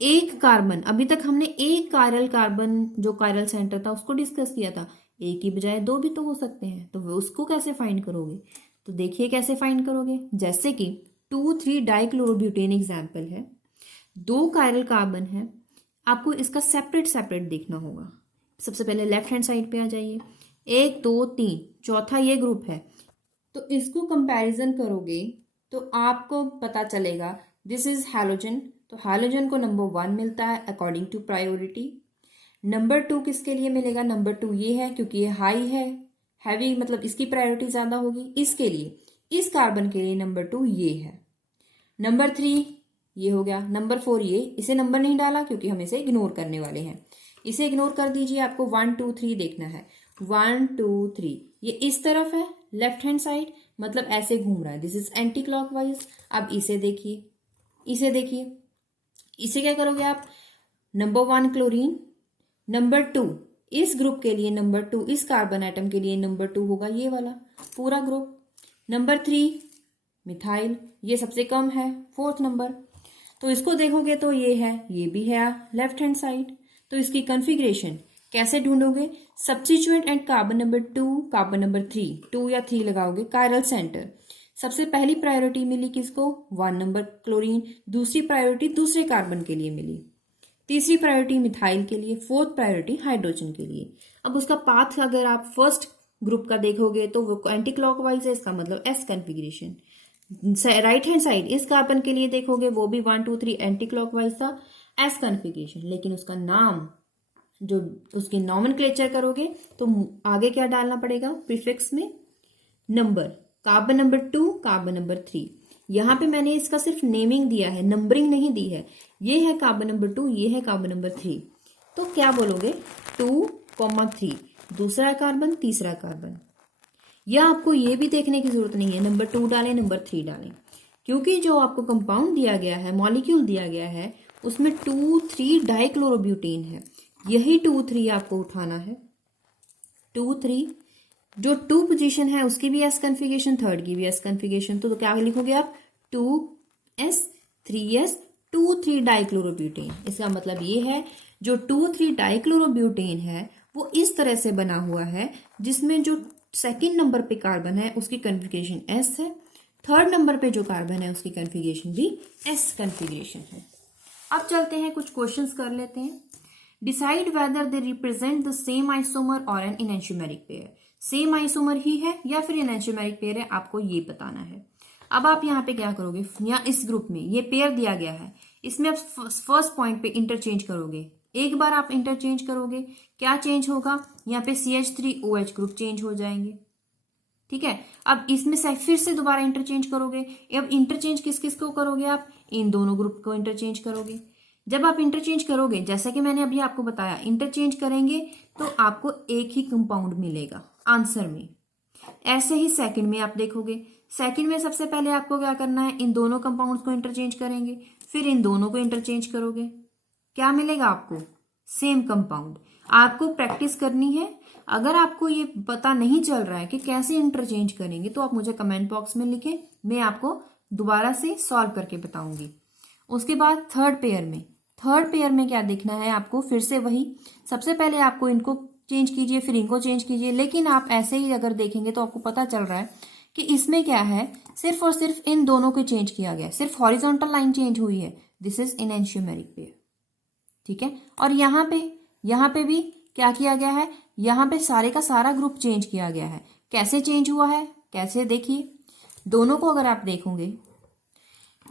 एक कार्बन, अभी तक हमने एक कायरल कार्बन जो कायरल सेंटर था उसको डिस्कस किया था, एक की बजाय 2 भी तो हो सकते हैं, तो उसको कैसे फाइंड करोगे, तो देखिए कैसे फाइंड करोगे। जैसे कि 2 3 डाइक्लोरोब्यूटेन एग्जाम्पल है, 2 कायरल कार्बन है, आपको इसका सेपरेट सेपरेट देखना होगा। सबसे पहले लेफ्ट हैंड साइड पे आ जाइए, 1 2 3, चौथा ये ग्रुप है, तो इसको कंपैरिजन करोगे तो आपको पता चलेगा दिस इज हैलोजन, तो हैलोजन को नंबर 1 मिलता है अकॉर्डिंग टू प्रायोरिटी। नंबर 2 किसके लिए मिलेगा, नंबर 2 ये है क्योंकि ये हाई है, हैवी, मतलब इसकी प्रायोरिटी ज्यादा होगी। इसके लिए, इस कार्बन के लिए नंबर 2 ये है। नंबर 3 ये हो गया, नंबर 4 ये, इसे नंबर नहीं डाला क्योंकि हम इसे इग्नोर करने वाले हैं, इसे इग्नोर कर दीजिए। आपको 1 2 3 देखना है, 1 2 3, ये इस तरफ है लेफ्ट हैंड साइड, मतलब ऐसे घूम रहा है, दिस इज एंटी क्लॉकवाइज। अब इसे देखिए, इसे देखिए, इसे क्या करोगे आप, नंबर 1 क्लोरीन, नंबर 2 इस ग्रुप के लिए, नंबर 2 इस कार्बन एटम के लिए नंबर 2 होगा ये वाला पूरा ग्रुप। नंबर 3 मिथाइल, ये सबसे कम है, 4th नंबर, तो इसको देखोगे तो ये है, ये भी है लेफ्ट हैंड साइड। तो इसकी कन्फिग्रेशन कैसे ढूंढोगे, substituent and carbon number 2, carbon number 3, 2 या 3 लगाओगे, कायरल सेंटर। सबसे पहली प्रायोरिटी मिली किसको, 1 नंबर क्लोरीन, दूसरी प्रायोरिटी दूसरे कार्बन के लिए मिली, तीसरी प्रायोरिटी मिथाइल के लिए, 4th प्रायोरिटी हाइड्रोजन के लिए। अब उसका पाथ अगर आप फर्स्ट ग्रुप का देखोगे तो वो एंटी क्लॉकवाइज है, इसका मतलब S configuration. Right hand side इस कार्बन के लिए देखोगे वो भी 1 2 3 एंटी क्लॉकवाइज था, एस कन्फिग्रेशन, लेकिन उसका नाम जो उसकी नॉमेनक्लेचर करोगे तो आगे क्या डालना पड़ेगा, प्रीफिक्स में number, carbon number 2, carbon number 3। यहाँ पे मैंने इसका सिर्फ नेमिंग दिया है, नंबरिंग नहीं दी है। ये है कार्बन नंबर 2, ये है कार्बन नंबर 3, तो क्या बोलोगे 2, 3, दूसरा कार्बन, तीसरा कार्बन। या आपको ये भी देखने की जरूरत नहीं है नंबर 2 डालें, नंबर 3 डालें, क्योंकि जो आपको कंपाउंड दिया गया है, मॉलिक्यूल दिया गया है, उसमें 2 3 डाइक्लोरोब्यूटेन है, यही 2 3 आपको उठाना है। 2 3 जो 2 पोजीशन है उसकी भी एस कन्फिगरेशन, थर्ड की भी एस कन्फिगरेशन, तो क्या लिखोगे आप 2s 3s 2 3 डाइक्लोरोब्यूटेन। इसका मतलब ये है जो 2 3 डाइक्लोरोब्यूटेन है वो इस तरह से बना हुआ है जिसमें जो सेकंड नंबर पे कार्बन है उसकी कन्फिगरेशन एस है, थर्ड नंबर पे जो कार्बन है उसकी कन्फिगरेशन भी एस कन्फिगरेशन है। अब चलते हैं कुछ क्वेश्चंस कर लेते हैं। Decide whether they represent the same isomer और एन इनएंशियोमेरिक पेयर, सेम आइसोमर ही है या फिर इनएंशियोमेरिक पेयर है, आपको ये बताना है। अब आप यहाँ पे क्या करोगे, या इस ग्रुप में ये पेयर दिया गया है, इसमें आप फर्स्ट पॉइंट पे इंटरचेंज करोगे, एक बार आप इंटरचेंज करोगे क्या चेंज होगा, यहाँ पे CH3OH ग्रुप चेंज हो जाएंगे, ठीक है। अब इसमें से फिर से दोबारा इंटरचेंज करोगे। अब इंटरचेंज किस किस को करोगे आप? इन दोनों ग्रुप को इंटरचेंज करोगे। जब आप इंटरचेंज करोगे, जैसा कि मैंने अभी आपको बताया, इंटरचेंज करेंगे तो आपको एक ही कंपाउंड मिलेगा आंसर में। ऐसे ही सेकंड में आप देखोगे, सेकंड में सबसे पहले आपको क्या करना है, इन दोनों कंपाउंड्स को इंटरचेंज करेंगे, फिर इन दोनों को इंटरचेंज करोगे, क्या मिलेगा आपको? Same compound. आपको प्रैक्टिस करनी है। अगर आपको ये पता नहीं चल रहा है कि कैसे इंटरचेंज करेंगे तो आप मुझे कमेंट बॉक्स में लिखें, मैं आपको दोबारा से सॉल्व करके बताऊंगी। उसके बाद थर्ड पेयर में क्या देखना है आपको? फिर से वही, सबसे पहले आपको इनको चेंज कीजिए, फिर इनको चेंज कीजिए। लेकिन आप ऐसे ही अगर देखेंगे तो आपको पता चल रहा है कि इसमें क्या है, सिर्फ और सिर्फ इन दोनों को चेंज किया गया है, सिर्फ हॉरिजॉन्टल लाइन चेंज हुई है। दिस इज एनेंटियोमेरिक पेयर, ठीक है। और यहाँ पे भी क्या किया गया है, यहाँ पे सारे का सारा ग्रुप चेंज किया गया है। कैसे चेंज हुआ है, कैसे? देखिए, दोनों को अगर आप देखोगे,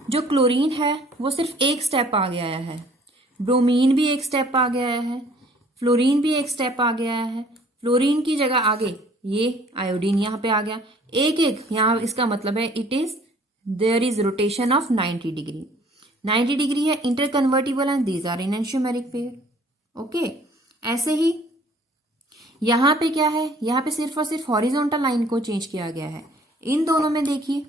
जो क्लोरीन है वो सिर्फ एक स्टेप आ गया है, ब्रोमीन भी एक स्टेप आ गया है, फ्लोरीन भी एक स्टेप आ गया है। फ्लोरीन की जगह आगे ये आयोडीन यहाँ पे आ गया। एक एक यहाँ, इसका मतलब है it is there is rotation of 90 degree. 90 degree है, interconvertible and these are enantiomeric pair. Okay, ऐसे ही यहाँ पे क्या है, यहाँ पे सिर्फ और सिर्फ हॉरिजॉन्टल लाइन को चेंज किया गया है। इन दोनों में देखिए,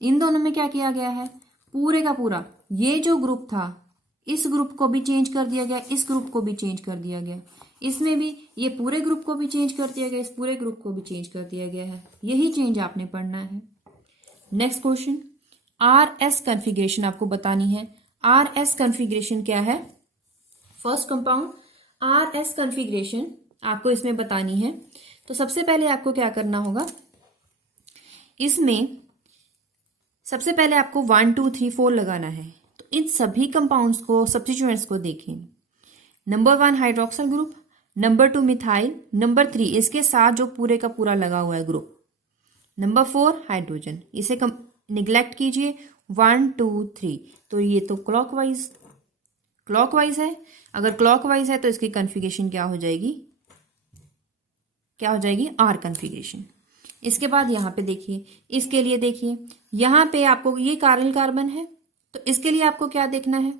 इन दोनों में क्या किया गया है, पूरे का पूरा ये जो ग्रुप था, इस ग्रुप को भी चेंज कर दिया गया, इस ग्रुप को भी चेंज कर दिया गया, इसमें भी ये पूरे ग्रुप को भी चेंज कर दिया गया, इस पूरे ग्रुप को भी चेंज कर दिया गया है। यही चेंज आपने पढ़ना है। नेक्स्ट क्वेश्चन, RS कॉन्फ़िगरेशन आपको बतानी है। RS कॉन्फ़िगरेशन क्या है? फर्स्ट कंपाउंड RS कॉन्फ़िगरेशन आपको इसमें बतानी है। तो सबसे पहले आपको क्या करना होगा, इसमें सबसे पहले आपको 1 2 3 4 लगाना है। तो इन सभी कंपाउंड्स को, सब्स्टिट्यूएंट्स को देखें। Number 1 hydroxyl group, number 2 methyl, number 3 इसके साथ जो पूरे का पूरा लगा हुआ है ग्रुप, नंबर 4 हाइड्रोजन। इसे निग्लेक्ट कीजिए, 1 2 3। तो ये तो क्लॉकवाइज है। अगर क्लॉकवाइज है तो इसकी कॉन्फ़िगरेशन क्या हो जाएगी? R configuration. इसके बाद यहाँ पे देखिए, इसके लिए देखिए, यहाँ पे आपको ये कार्बन कार्बन है, तो इसके लिए आपको क्या देखना है,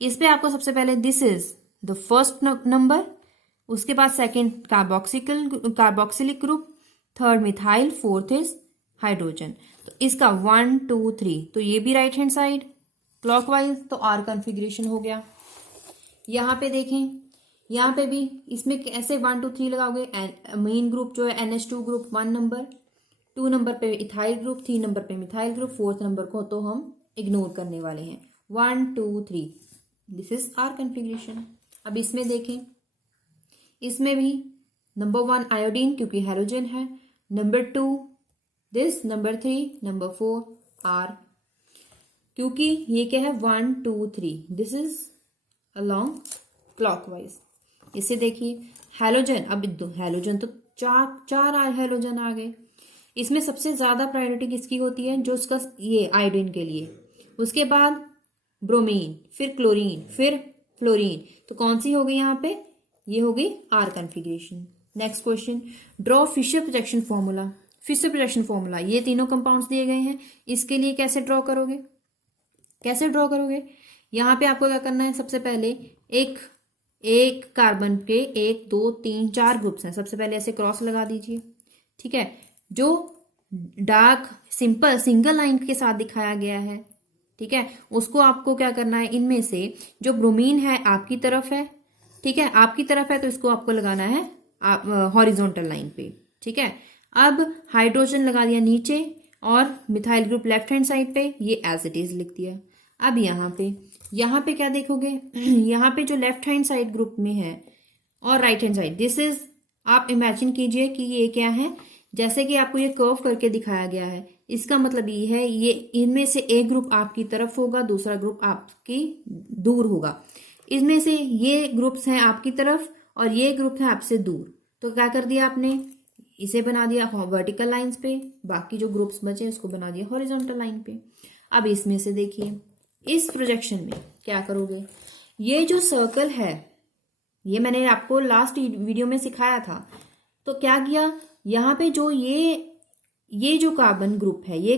इस पे आपको सबसे पहले this is the first number, उसके बाद second carboxylic group, third methyl, fourth is hydrogen. तो इसका 1 2 3, तो ये भी राइट हैंड साइड क्लॉकवाइज, तो R कॉन्फ़िगरेशन हो गया। यहाँ पे देखें, यहाँ पे भी इसमें ऐसे 1 2 3 लगाओगे। मेन ग्रुप जो है NH2 ग्रुप 1 नंबर, 2 नंबर पे इथाइल ग्रुप, 3 नंबर पे मिथाइल ग्रुप, 4th नंबर को तो हम इग्नोर करने वाले हैं। 1 2 3, दिस इज R कॉन्फ़िगरेशन। अब इसमें देखें, इसमें भी नंबर 1 आयोडीन क्योंकि हैलोजन है, number 2 this, number 3, number 4 R, क्योंकि ये क्या है 1 2 3, दिस इज अलोंग क्लॉकवाइज। इसे देखिए, हैलोजन, अब हैलोजन तो चार हैलोजन आ गए। इसमें सबसे ज्यादा प्रायोरिटी किसकी होती है? जो उसका ये आयोडीन के लिए, उसके बाद ब्रोमीन, फिर क्लोरीन, फिर फ्लोरीन। तो कौन सी हो गई यहाँ पे? ये हो गई R configuration. Next question, draw Fisher projection formula. Fisher projection formula, ये तीनों कंपाउंड्स दिए गए हैं, इसके लिए कैसे ड्रॉ करोगे? यहाँ पे आपको क्या करना है, सबसे पहले एक कार्बन के 1 2 3 4 ग्रुप्स हैं, सबसे पहले ऐसे क्रॉस लगा दीजिए, ठीक है। जो डार्क सिंगल लाइन के साथ दिखाया गया है, ठीक है, उसको आपको क्या करना है, इनमें से जो ब्रोमीन है आपकी तरफ है, ठीक है, आपकी तरफ है, तो इसको आपको लगाना है हॉरिजॉन्टल लाइन पे, ठीक है। अब हाइड्रोजन लगा दिया नीचे और methyl group left hand side पे, ये एज इट इज लिख दिया। अब यहाँ पे क्या देखोगे, यहाँ पे जो लेफ्ट हैंड साइड ग्रुप में है और right hand side, this is, आप इमेजिन कीजिए कि ये क्या है, जैसे कि आपको ये कर्व करके दिखाया गया है, इसका मतलब ये है, ये इनमें से एक ग्रुप आपकी तरफ होगा, दूसरा ग्रुप आपकी दूर होगा। इसमें से ये ग्रुप्स हैं आपकी तरफ और ये ग्रुप है आपसे दूर, तो क्या कर दिया आपने, इसे बना दिया वर्टिकल लाइंस पे, बाकी जो ग्रुप्स बचे उसको बना दिया हॉरिजॉन्टल लाइन पे। अब इसमें से देखिए, इस प्रोजेक्शन में क्या करोगे, ये जो सर्कल है, ये मैंने आपको लास्ट वीडियो में सिखाया था, तो क्या किया, यहाँ पे जो ये जो कार्बन ग्रुप है, ये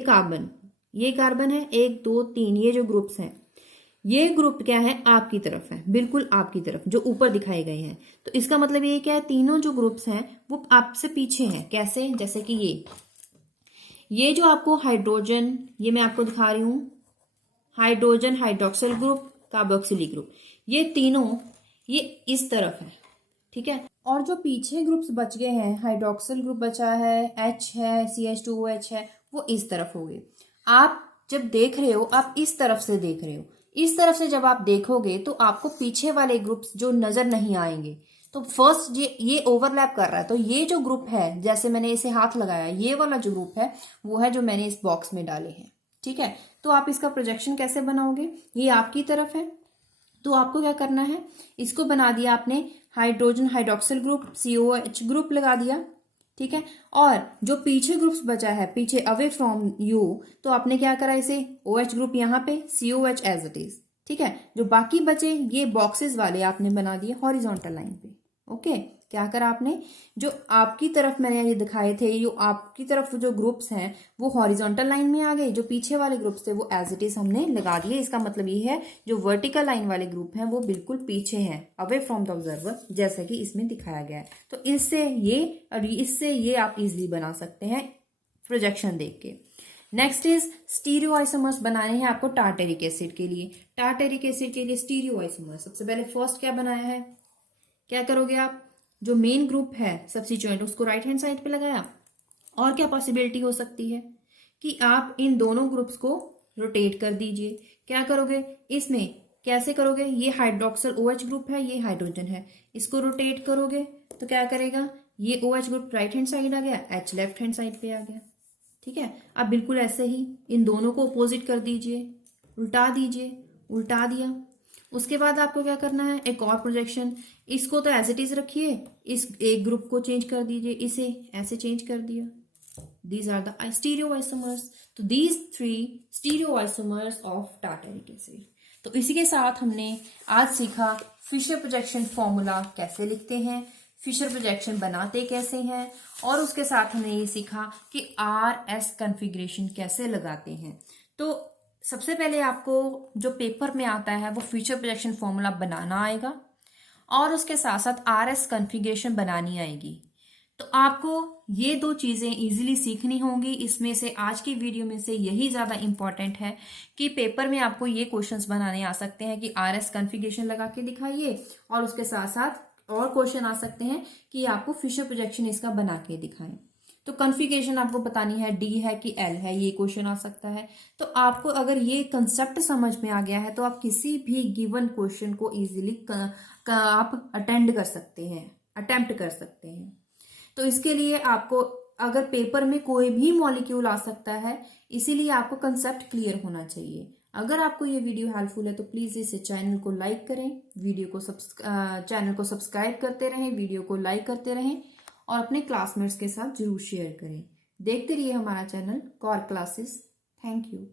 कार्बन है 1 2 3, ये जो ग्रुप्स हैं, ये ग्रुप क्या है, आपकी तरफ है, बिल्कुल आपकी तरफ, जो ऊपर दिखाए गए हैं। तो इसका मतलब ये क्या है, तीनों जो ग्रुप्स हैं वो आपसे पीछे हैं। कैसे? जैसे कि ये जो आपको हाइड्रोजन, ये मैं आपको दिखा रही हूं, hydrogen hydroxyl group, carboxylic group, ये तीनों ये इस तरफ है, ठीक है। और जो पीछे ग्रुप्स बच गए हैं, हाइड्रोक्सिल ग्रुप बचा है, H है, CH2OH है, वो इस तरफ हो गए। आप जब देख रहे हो, आप इस तरफ से देख रहे हो, इस तरफ से जब आप देखोगे तो आपको पीछे वाले ग्रुप्स जो नजर नहीं आएंगे। तो फर्स्ट ये ओवरलैप कर रहा है, तो ये जो ग्रुप है, जैसे मैंने इसे हाथ लगाया, ये वाला जो ग्रुप है वो है जो मैंने इस बॉक्स में डाले हैं, ठीक है। तो आप इसका प्रोजेक्शन कैसे बनाओगे, ये आपकी तरफ है, तो आपको क्या करना है, इसको बना दिया आपने hydrogen hydroxyl group, COH group लगा दिया, ठीक है। और जो पीछे ग्रुप्स बचा है, पीछे अवे फ्रॉम यू, तो आपने क्या करा, इसे OH ग्रुप यहाँ पे, COH एज इट इज, ठीक है। जो बाकी बचे ये बॉक्सेस वाले आपने बना दिए हॉरिजॉन्टल लाइन पे। ओके, क्या करा आपने, जो आपकी तरफ मैंने ये दिखाए थे, जो आपकी तरफ जो ग्रुप्स हैं वो हॉरिजॉन्टल लाइन में आ गए, जो पीछे वाले ग्रुप्स थे वो एज इट इज हमने लगा दिए। इसका मतलब ये है जो वर्टिकल लाइन वाले ग्रुप हैं वो बिल्कुल पीछे हैं, अवे फ्रॉम द ऑब्जर्वर, जैसा कि इसमें दिखाया गया है। तो इससे ये और इससे ये आप इजिली बना सकते हैं प्रोजेक्शन देख के। नेक्स्ट इज स्टीरियोआइसोमर्स बनाने हैं आपको टार्टेरिक एसिड के लिए। टार्टेरिक एसिड के लिए स्टीरियोआइसोमर्स, सबसे पहले फर्स्ट क्या बनाया है, क्या करोगे आप, जो मेन ग्रुप है सब्स्टिट्यूएंट, उसको राइट हैंड साइड पे लगाया। और क्या पॉसिबिलिटी हो सकती है कि आप इन दोनों ग्रुप्स को रोटेट कर दीजिए। क्या करोगे, इसमें कैसे करोगे, ये हाइड्रोक्सिल OH ग्रुप है, ये हाइड्रोजन है, इसको रोटेट करोगे तो क्या करेगा, ये OH group right hand side आ गया, H लेफ्ट हैंड साइड पे आ गया, ठीक है। अब बिल्कुल ऐसे ही इन दोनों को अपोजिट कर दीजिए, उल्टा दीजिए, उल्टा दिया। उसके बाद आपको क्या करना है, एक और प्रोजेक्शन, इसको तो एज इट इज रखिए, इस एक ग्रुप को चेंज कर दीजिए, इसे ऐसे चेंज कर दिया। These are the stereoisomers. तो these 3 stereoisomers of tartaric acid. तो इसी के साथ हमने आज सीखा फिशर प्रोजेक्शन फॉर्मूला कैसे लिखते हैं, फिशर प्रोजेक्शन बनाते कैसे हैं, और उसके साथ हमने ये सीखा कि RS कॉन्फ़िगरेशन कैसे लगाते हैं। तो सबसे पहले आपको जो पेपर में आता है वो फिशर प्रोजेक्शन फॉर्मूला बनाना आएगा, और उसके साथ साथ RS कॉन्फ़िगरेशन बनानी आएगी। तो आपको ये 2 चीजें इजीली सीखनी होंगी। इसमें से आज की वीडियो में से यही ज्यादा इंपॉर्टेंट है कि पेपर में आपको ये क्वेश्चंस बनाने आ सकते हैं कि RS कॉन्फ़िगरेशन लगा के दिखाइए, और उसके साथ साथ और क्वेश्चन आ सकते हैं कि आपको फिशर प्रोजेक्शन इसका बना के दिखाएं। तो कॉन्फ़िगरेशन आपको बतानी है, D है कि L है, ये क्वेश्चन आ सकता है। तो आपको अगर ये कंसेप्ट समझ में आ गया है तो आप किसी भी गिवन क्वेश्चन को इजीली आप अटेम्प्ट कर सकते हैं। तो इसके लिए आपको अगर पेपर में कोई भी मॉलिक्यूल आ सकता है, इसीलिए आपको कंसेप्ट क्लियर होना चाहिए। अगर आपको ये वीडियो हेल्पफुल है तो प्लीज इसे चैनल को लाइक करें, चैनल को सब्सक्राइब करते रहें, वीडियो को लाइक करते रहें, और अपने क्लासमेट्स के साथ जरूर शेयर करें। देखते रहिए हमारा चैनल कॉर क्लासेस। Thank you.